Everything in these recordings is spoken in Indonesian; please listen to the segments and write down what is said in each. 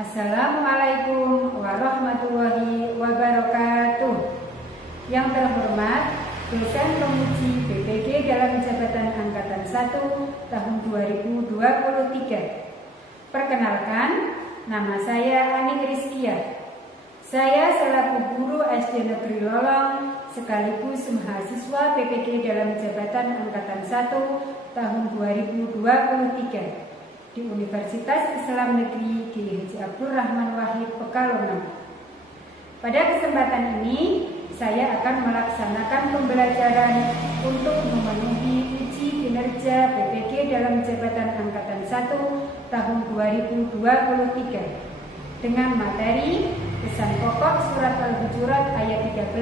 Assalamualaikum warahmatullahi wabarakatuh. Yang terhormat dosen penguji BPG dalam jabatan Angkatan 1 tahun 2023. Perkenalkan, nama saya Ani Rizkia. Saya selaku guru SD Negeri Lolong sekaligus mahasiswa BPG dalam jabatan Angkatan 1 tahun 2023 di Universitas Islam Negeri Kiai Haji Abdul Rahman Wahid Pekalongan. Pada kesempatan ini, saya akan melaksanakan pembelajaran untuk memenuhi uji kinerja BPG dalam jabatan Angkatan 1 tahun 2023 dengan materi pesan pokok surat Al-Hujurat ayat 13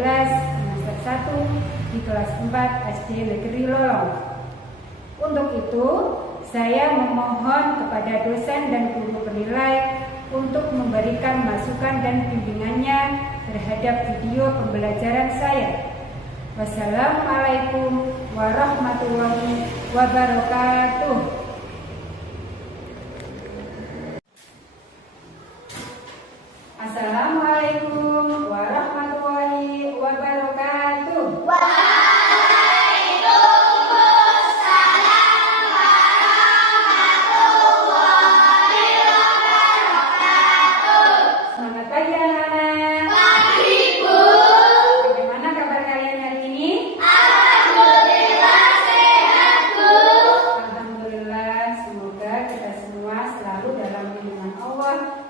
semester 1 di kelas 4 SD Negeri Lolong. Untuk itu, saya memohon kepada dosen dan guru penilai untuk memberikan masukan dan bimbingannya terhadap video pembelajaran saya. Wassalamualaikum warahmatullahi wabarakatuh. Assalamualaikum warahmatullahi wabarakatuh.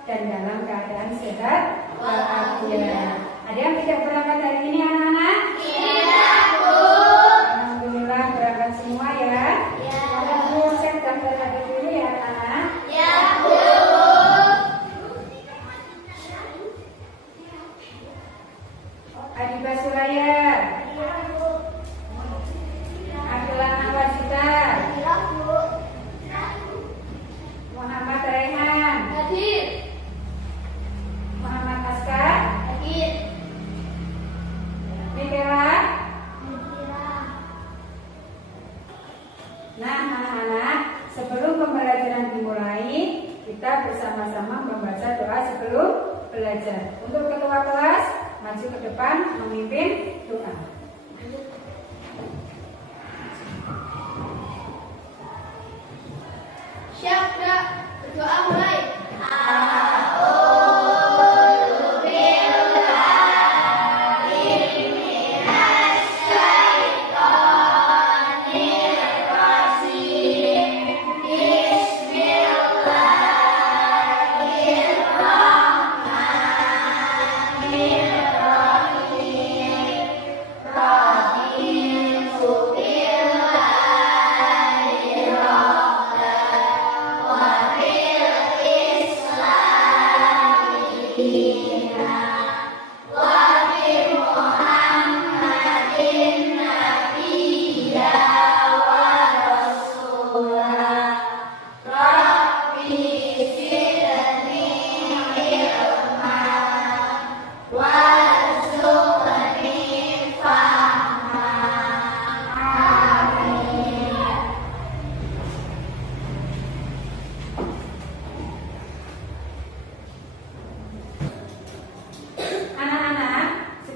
Dan dalam keadaan sehat walafiat. Ada yang tidak berangkat hari ini anak-anak? Iya, Bu. Alhamdulillah berangkat semua ya. Iya. Bu, saya daftar lagi dulu ya anak-anak. Iya, Bu. Adiba Suraya. Iya, Bu. Akhilan Nawasita. Iya, Bu. Muhammad Rehan. Hadir. Muhammad Askar. Hadir. Mikela. Hadir. Nah anak-anak, sebelum pembelajaran dimulai, kita bersama-sama membaca doa sebelum belajar. Untuk ketua kelas, maju ke depan memimpin doa. Siap, Kak. Berdoa mulai.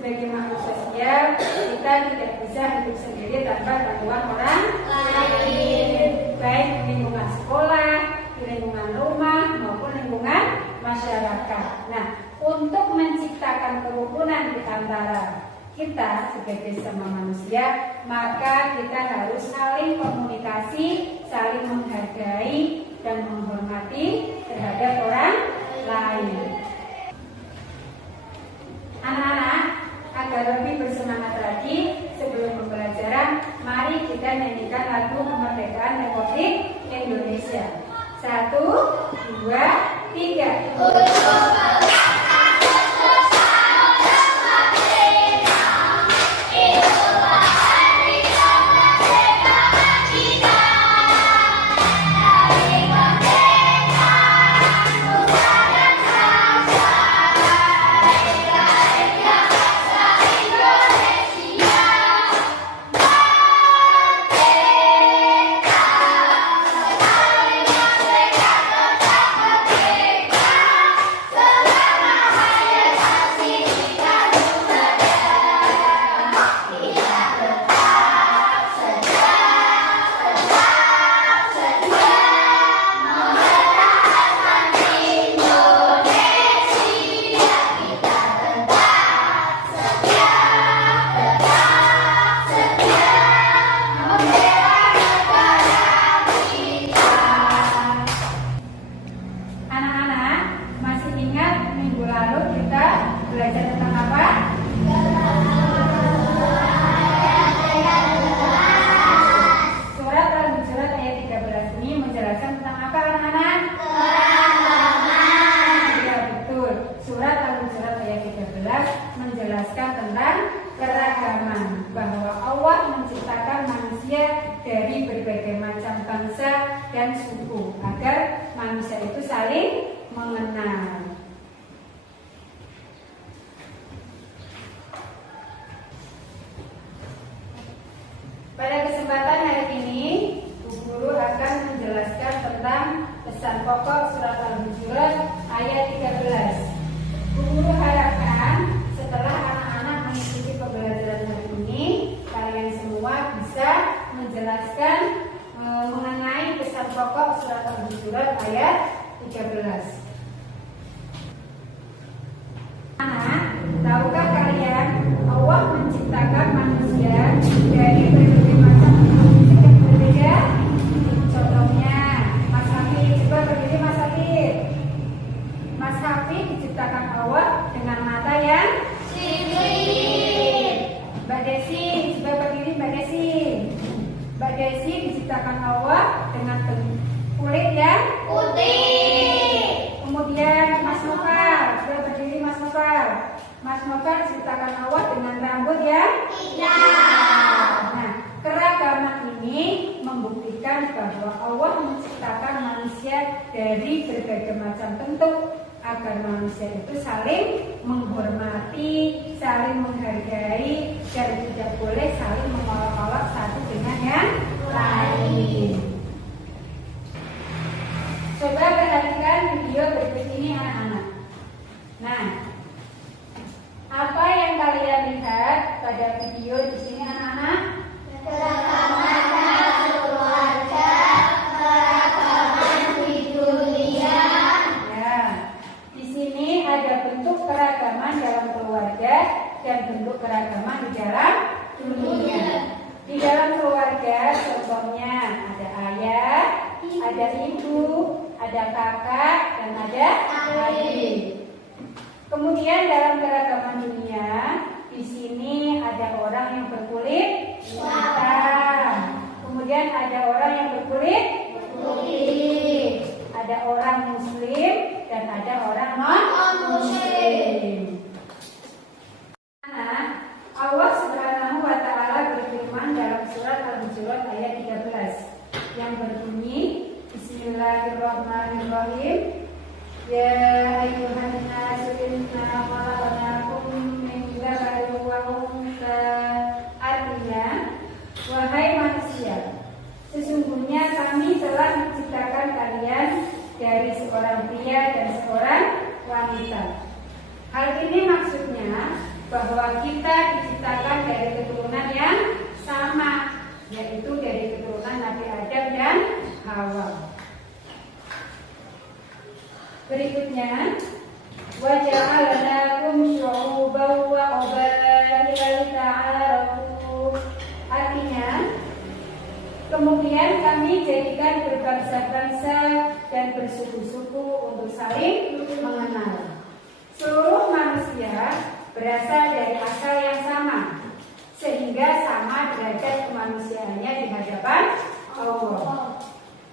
Sebagai makhluk sosial, kita tidak bisa hidup sendiri tanpa bantuan orang lain, baik di lingkungan sekolah, di lingkungan rumah, maupun lingkungan masyarakat. Nah, untuk menciptakan kerukunan di antara kita sebagai sesama manusia, maka kita harus saling komunikasi, saling menghargai dan menghormati terhadap orang lain. Anak-anak, agar lebih bersemangat lagi sebelum pembelajaran, mari kita nyanyikan lagu kemerdekaan Republik Indonesia. 1, 2, 3. Indonesia. bahwa Allah menciptakan manusia dari berbagai macam bangsa dan suku agar manusia itu saling mengenal. Pada kesempatan hari ini, Bu Guru akan menjelaskan tentang pesan pokok surat Al-Hujurat ayat 13. Bu Guru harapkan setelah anak-anak mengikuti pembelajaran hari ini, kalian semua bisa menjelaskan mengenai pesan pokok surat Al-Hujurat ayat 13. Tahukah kalian Allah menciptakan manusia dari berbagai macam manusia yang berbeda? Contohnya, Mas Hafid, coba berdiri Mas Hafid. Mas Hafid diciptakan Allah dengan mata yang sipit. Mbak Desi, coba berdiri Mbak Desi. Mbak Desi diciptakan Allah dengan kulit yang putih. Kemudian Mas Nopal, coba berdiri Mas Nopal. Mas Nopal diciptakan Allah dengan rambut yang hitam. Nah, keragaman ini membuktikan bahwa Allah menciptakan manusia dari berbagai macam bentuk agar manusia itu saling menghormati, saling menghargai, dan tidak boleh saling mengolok-olok satu dengan yang lain. Coba perhatikan video berikut ini anak-anak. Nah, apa yang kalian lihat pada video di sini anak-anak? Keragaman keluarga, keragaman di dunia. Ya, di sini ada bentuk keragaman dalam keluarga dan bentuk keragaman di dalam dunia. Di dalam keluarga, contohnya ada ayah, ada ibu, ada kakak, dan ada adik. Kemudian dalam keragaman dunia, di sini ada orang yang berkulit hitam. Kemudian ada orang yang berkulit putih. Ada orang Muslim dan ada orang non-Muslim. Allah Subhanahu wa Ta'ala berfirman dalam surat Al-Hujurat ayat 13 yang berbunyi, Bismillahirrahmanirrahim. Ya ayyuhan nasu inna khalaqnakum min dzakarin wa untha. Artinya, wahai manusia, sesungguhnya kami telah menciptakan kalian dari seorang pria dan seorang wanita. Hal ini maksudnya bahwa kita diciptakan dari keturunan yang sama, yaitu dari keturunan Nabi Adam dan Hawa. Berikutnya, wa ja'alnakum syu'uban wa qabaila lita'arafu. Artinya, kemudian kami jadikan berbangsa-bangsa dan bersuku-suku untuk saling mengenal. Seluruh manusia berasal dari asal yang sama, sehingga sama derajat kemanusiaannya di hadapan Allah.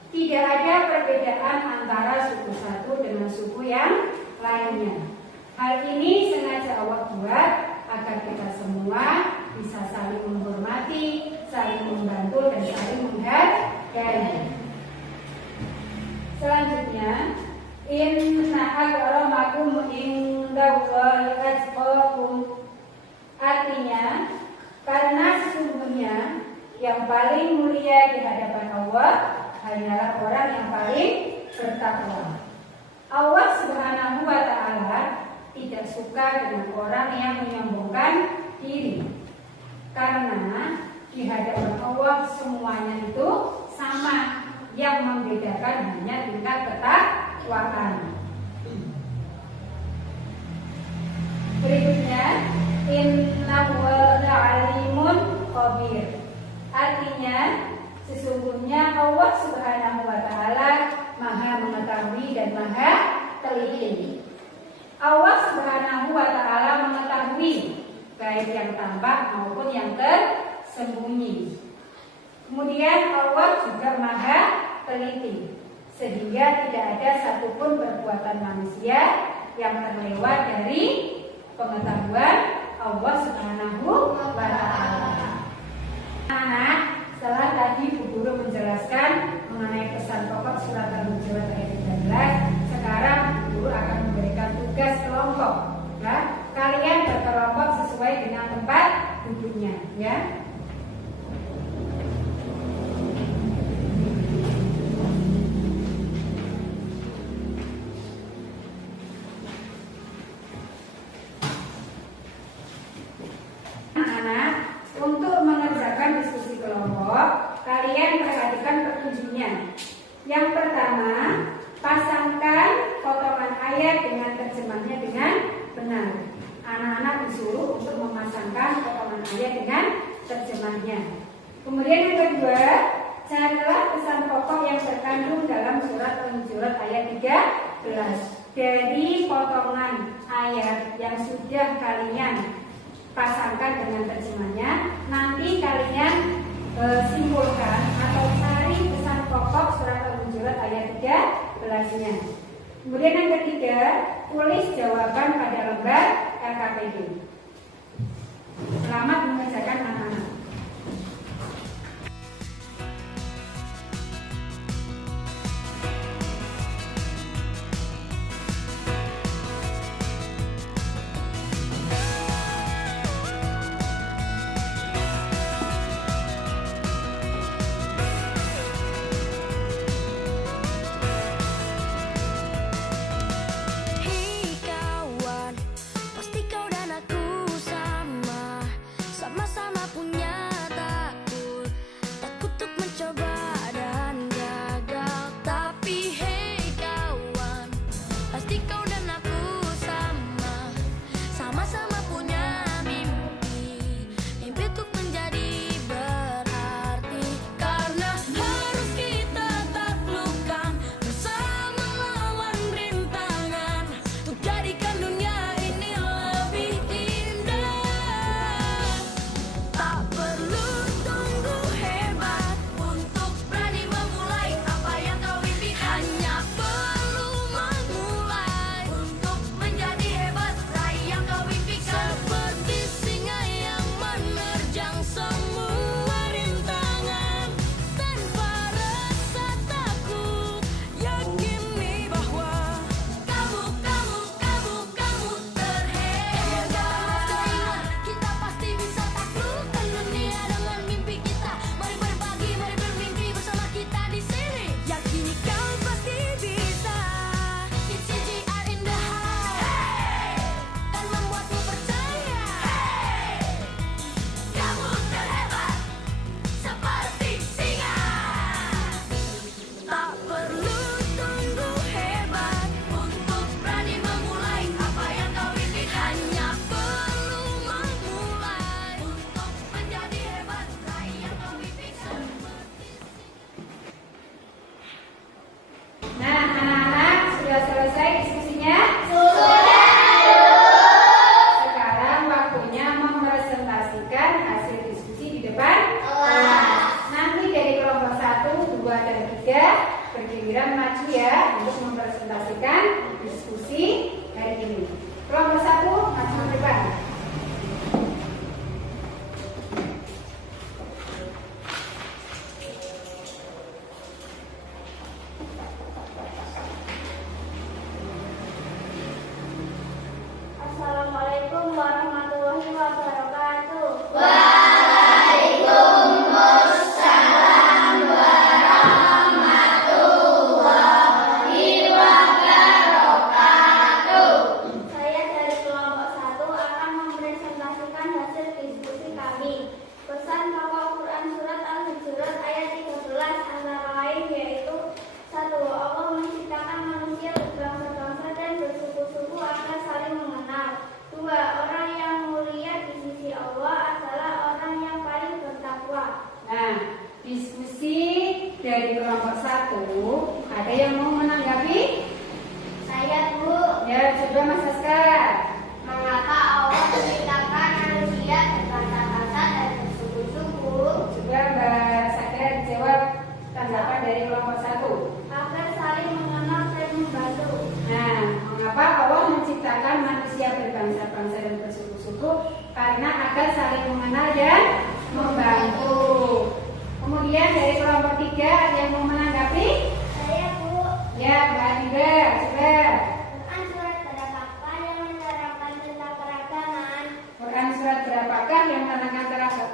Tidak ada perbedaan antara suku satu dengan suku yang lainnya. Hal ini sengaja Allah buat agar kita semua bisa saling menghormati, saling membantu, dan saling menghargai. Selanjutnya, inna akramakum indallahi atqakum. Artinya, karena sesungguhnya yang paling mulia di hadapan Allah hanyalah orang yang paling bertakwa. Allah Subhanahu wa Ta'ala tidak suka dengan orang yang menyombongkan diri, karena di hadapan Allah semuanya itu sama, yang membedakan hanya tingkat ketakwaan. Berikutnya, innahu alimun khabir. Artinya, sesungguhnya Allah Subhanahu wa Ta'ala Maha mengetahui dan Maha teliti. Allah Subhanahu wa Ta'ala mengetahui baik yang tampak maupun yang tersembunyi. Kemudian Allah juga Maha teliti, sehingga tidak ada satupun perbuatan manusia yang terlewat dari pengetahuan Allah Subhanahu wa Ta'ala. Anak, setelah tadi Bu Guru menjelaskan mengenai pesan pokok surat Al-Hujurat ayat 13, sekarang Bu Guru akan memberikan tugas kelompok. Ya, kalian berkelompok sesuai dengan tempat duduknya, ya. Anak-anak, untuk mengerjakan diskusi kelompok, kalian perhatikan petunjuknya. Yang pertama, pasangkan potongan ayat dengan terjemahnya dengan benar. Anak-anak disuruh untuk memasangkan potongan ayat dengan terjemahnya. Kemudian yang kedua, carilah pesan pokok yang terkandung dalam surat Al-Hujurat ayat 13 dari potongan ayat yang sudah kalian pasangkan dengan terjemahnya. Nanti kalian simpulkan atau cari pesan pokok surat Al-Hujurat ayat 13-nya. Kemudian yang ketiga, tulis jawaban pada lembar LKPD. Selamat mengerjakan anak-anak. Sama-sama punya takut untuk mencoba dan gagal. Tapi hey kawan, pasti kau dan aku sama-sama punya mimpi untuk menjadi berarti. Karena harus kita taklukkan bersama lawan rintangan untuk jadikan dunia ini lebih indah. Tak perlu tunggu hebat untuk berani memulai apa yang kau impikan. Hanya perlu memulai untuk menjadi hebat, raih yang kau impikan. Seperti singa yang menerjang semua rintangan tanpa rasa takut. Yakini bahwa kamu terhebat. Kita pasti bisa taklukkan dunia dengan mimpi kita. Mari berbagi, mari bermimpi bersama kita di sini. Yakini kau pasti bisa. It's CGR in the house. Kan membuatmu percaya. Kamu terhebat seperti singa. Tak perlu tunggu hebat untuk berani memulai apa yang kau impikan. Hanya perlu memulai untuk menjadi hebat, raih yang kau impikan. Nah, anak-anak, sudah selesai diskusinya? Sekarang waktunya mempresentasikan hasil diskusi di depan kelas. Nanti dari kelompok 1, 2, dan 3 bergiliran maju ya untuk mempresentasikan diskusi hari ini. Kelompok 1 maju ke depan. Assalamualaikum warahmatullahi wabarakatuh. Saya dari kelompok 1 akan mempresentasikan hasil diskusi kami. Pesan pokok Quran surat Al-Hujurat ayat 13 antara lain yaitu 1. Allah menciptakan manusia berbangsa-bangsa dan bersuku-suku agar saling mengenal. 2. Orang yang mulia di sisi Allah adalah orang yang paling bertakwa. Nah, diskusi dari kelompok 1, ada yang mau menanggapi? Saya Bu, Ya, coba Mas Aska. mengapa Allah menciptakan manusia berbangsa-bangsa dan bersuku-suku? Coba Mbak Sakira jawab tanggapan dari kelompok 1. Agar saling mengenal dan membantu. Nah, mengapa Allah menciptakan manusia berbangsa-bangsa dan bersuku-suku?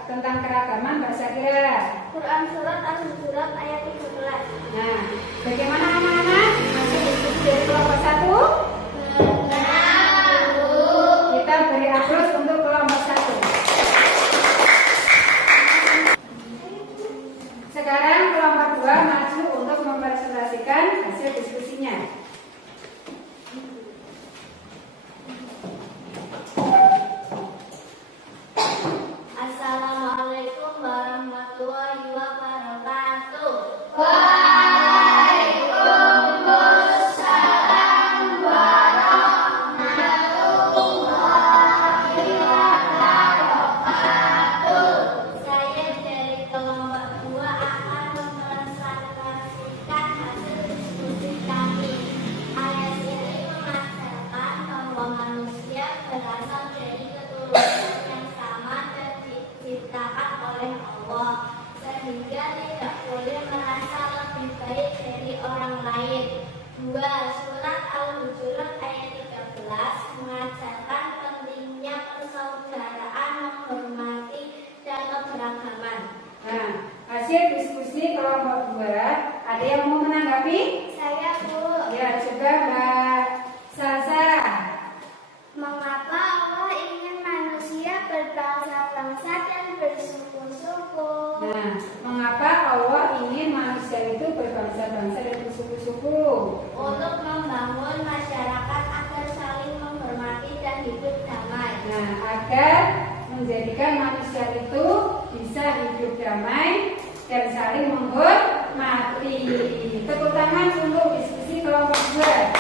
tentang keragaman bahasa kira? Quran Surat Al-Hujurat ayat 13. Nah, bagaimana anak-anak? Masih diskusi dari kelompok 1? Kita beri aplaus untuk kelompok 1. Sekarang kelompok 2 maju untuk mempresentasikan hasil diskusinya. Assalamualaikum warahmatullahi wabarakatuh. Saya dari kelompok 2 akan mempresentasikan hasil diskusi kami. Ayat ini mengatakan bahwa manusia berasal dari keturunan yang sama dan diciptakan oleh Allah, sehingga tidak boleh merasa lebih baik dari orang lain. 2. Surat Al-Hujurat ayat 13 mengajarkan pentingnya persaudaraan, menghormati dan keberagaman. Nah, hasil diskusi kelompok 2, ada yang mau menanggapi? Saya Bu, Ya, coba Mbak Salsa. mengapa Allah ingin manusia berbangsa-bangsa dan bersuku-suku? Nah, mengapa Allah ingin manusia itu berbangsa-bangsa dan bersuku-suku? Untuk membangun masyarakat agar saling menghormati dan hidup damai. Nah, agar menjadikan manusia itu bisa hidup damai dan saling menghormati. Tepuk tangan untuk diskusi kelompok 2.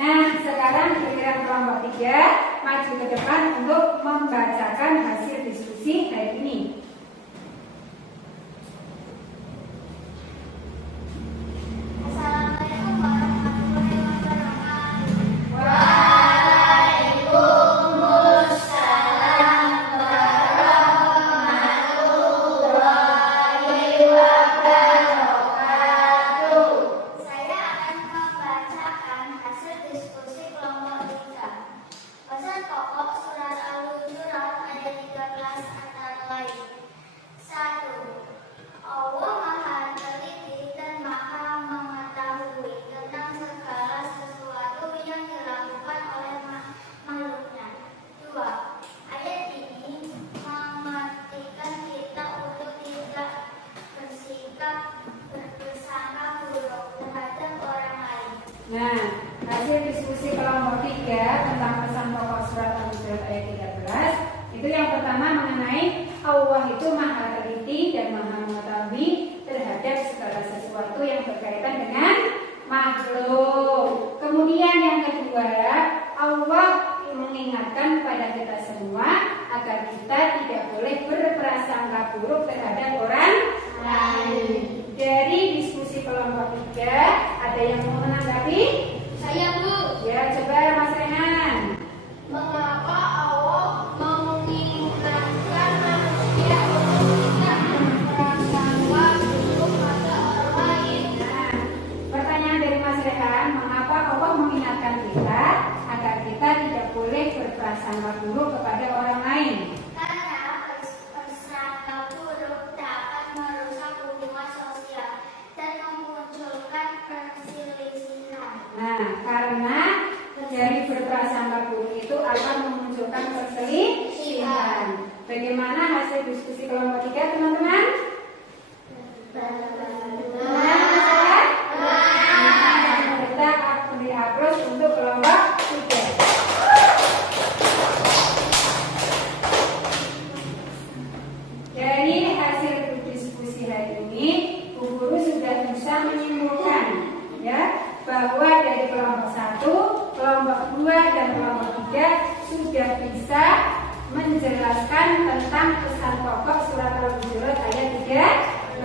Nah, sekarang giliran kelompok 3 maju ke depan untuk membacakan hasil diskusi hari ini. Assalamualaikum warahmatullahi wabarakatuh. Saya akan membacakan hasil diskusi kelompok 3. Pesan pokok surat Al-Hujurat ayat 13 antara lain. 1. Allah Maha teliti dan Maha mengetahui tentang segala sesuatu yang dilakukan oleh makhluknya. 2. Ayat ini mengingatkan kita untuk tidak bersikap berprasangka buruk terhadap orang lain. Nah, hasil diskusi kelompok 3 tentang pesan pokok surat Al-Hujurat ayat 13 itu yang pertama mengenai Allah itu maha teliti dan maha mengetahui terhadap segala sesuatu yang berkaitan dengan makhluk. Kemudian yang kedua, Allah mengingatkan pada kita semua agar kita tidak boleh berprasangka buruk terhadap orang lain. Dari diskusi kelompok 3, ada yang mau menanggapi? Saya Bu, Ya, coba Mas Rehan. mengapa Allah mengingatkan manusia untuk tidak berprasangka buruk pada orang lain? Nah, pertanyaan dari Mas Rehan, mengapa Allah mengingatkan kita agar kita tidak boleh berprasangka buruk kepada orang lain? Karena prasangka buruk dapat merusak hubungan sosial dan memunculkan perselisihan. Nah, karena dari berprasangka buruk itu akan memunculkan perselisihan. Bagaimana hasil diskusi kelompok 3, teman-teman? Benar, saya? Kita beri aplaus untuk kelompok 3. Dari hasil diskusi hari ini, Bu Guru sudah bisa menyimpulkan ya bahwa dari kelompok 1, kelompok 2 dan kelompok 3 sudah bisa menjelaskan tentang pesan pokok surat Al-Hujurat ayat 13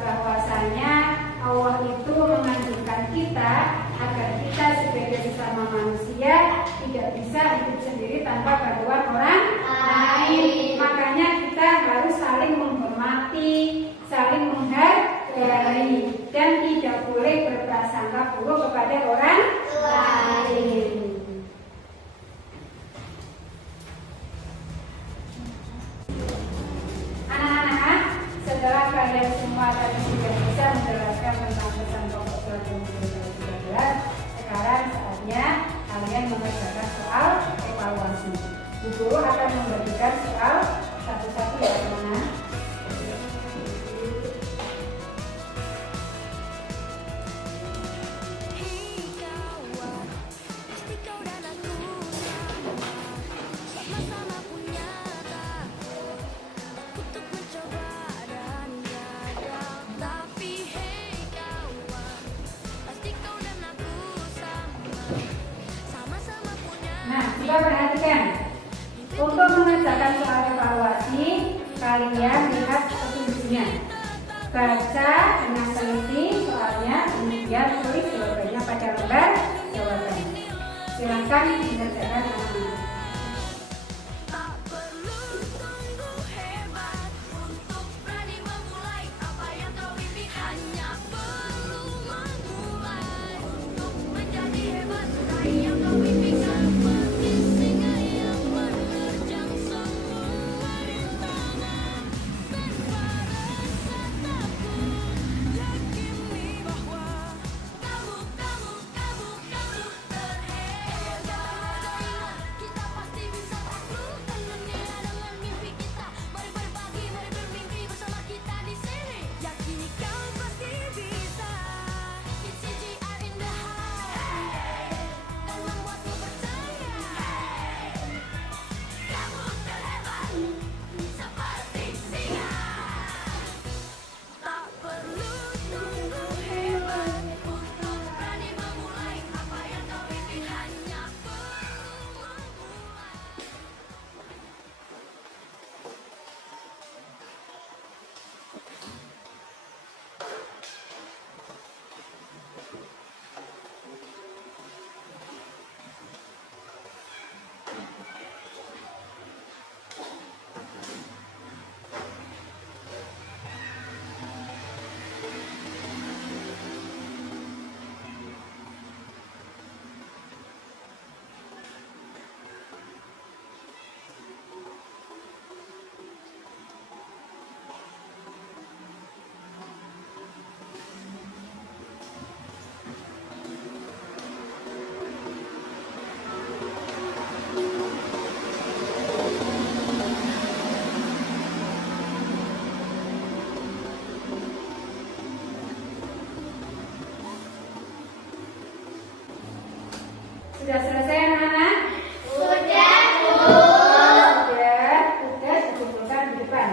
bahwasanya Allah itu menganjurkan kita agar kita sebagai sesama manusia tidak bisa hidup sendiri tanpa bantuan orang lain. Makanya kita harus saling menghormati, saling menghargai dan tidak boleh berprasangka buruk kepada orang lain. Coba perhatikan. Untuk mengerjakan soal evaluasi, kalian lihat petunjuknya. Baca dengan teliti soalnya, kemudian tulis jawabannya pada lembar jawaban. Silakan dikerjakan anak-anak. Tak perlu tunggu hebat untuk berani memulai apa yang kau mimpi. Hanya perlu memulai untuk menjadi hebat. Raih yang kau mimpikan seperti singa yang menerjang semua rintangan. Tanpa rasa takut, yakini bahwa kamu terhebat. Kita pasti bisa taklukkan dunia dengan mimpi kita. Mari berbagi, mari bermimpi bersama kita di sini. Yakini kau pasti bisa. It's CGR in the house. Dan membuatmu percaya. Kamu terhebat seperti singa. Tak perlu tunggu hebat untuk berani memulai apa yang kau mimpi. Hanya perlu memulai. Sudah selesai anak-anak? Sudah, Bu. Sudah dikumpulkan di depan.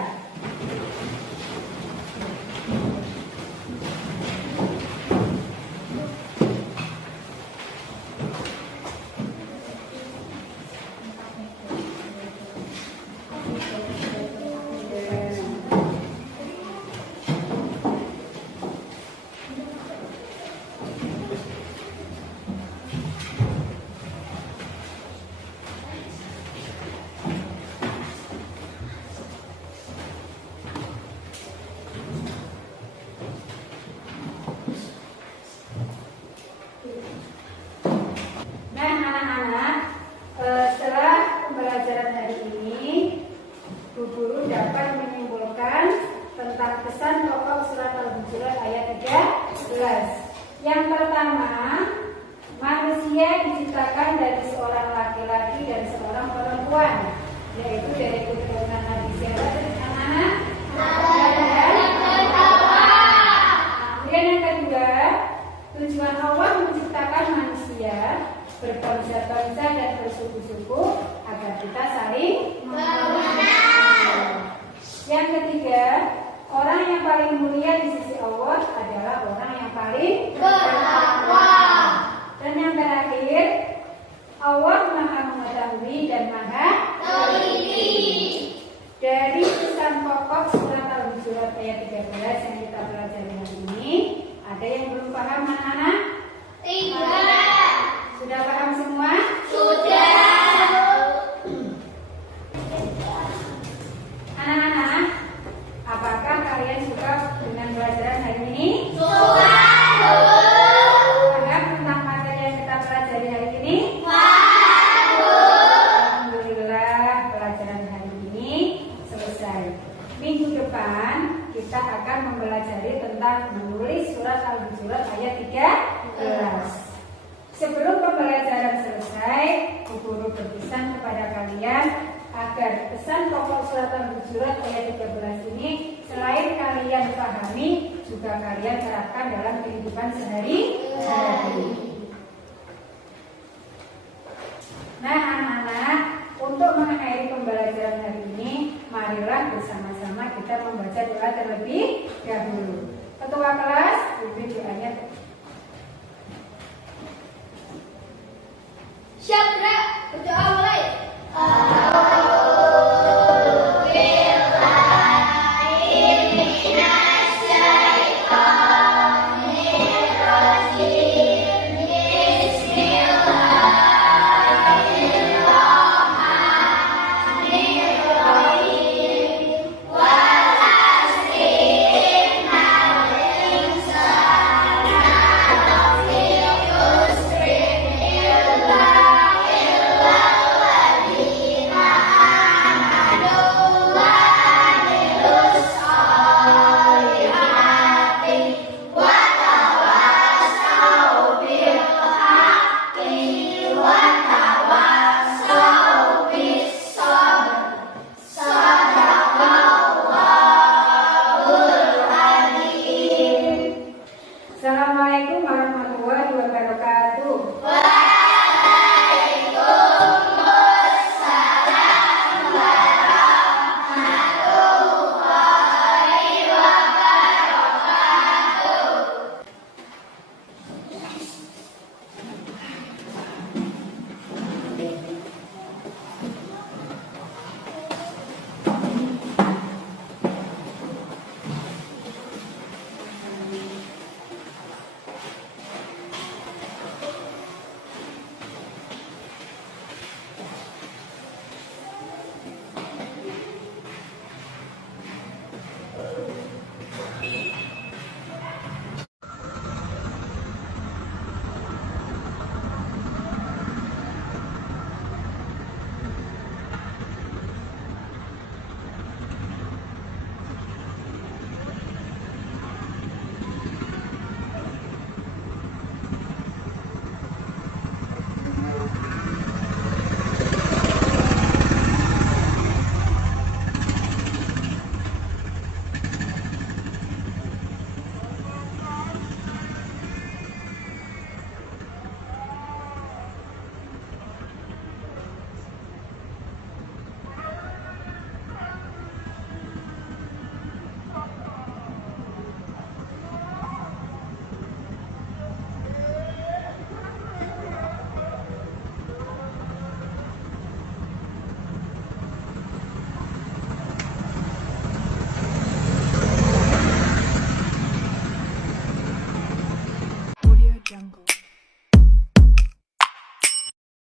Nah anak-anak, setelah pembelajaran hari ini, Bu Guru dapat menyimpulkan tentang pesan pokok surat Al-Hujurat ayat 13. Yang pertama, manusia diciptakan dari seorang laki-laki dan seorang perempuan, yaitu dari keturunan Nabi siapa anak-anak? Kemudian yang kedua, tujuan Allah menciptakan manusia berbangsa-bangsa dan bersuku-suku agar kita saling mengenal. Yang ketiga, orang yang paling mulia di sisi Allah adalah orang yang paling bertakwa. Dan yang terakhir, Allah Maha mengetahui dan Maha teliti. Dari pesan pokok surat Al-Hujurat ayat 13 yang kita pelajari hari ini, ada yang belum paham anak-anak? Tidak. Sudah paham semua? Sudah. Anak-anak, apakah kalian suka dengan pelajaran hari ini? Suka, Bu. Paham tentang materi yang kita pelajari hari ini? Paham, Bu. Alhamdulillah, pelajaran hari ini selesai. Minggu depan kita akan mempelajari tentang menulis surat Al-Hujurat ayat 13. Sebelum pembelajaran selesai, Bu Guru berpesan kepada kalian agar pesan pokok surat Al-Hujurat ayat 13 ini selain kalian pahami, juga kalian terapkan dalam kehidupan sehari-hari. Nah anak-anak, untuk mengakhiri pembelajaran hari ini, marilah bersama-sama kita membaca doa terlebih dahulu. Ketua kelas, beri doanya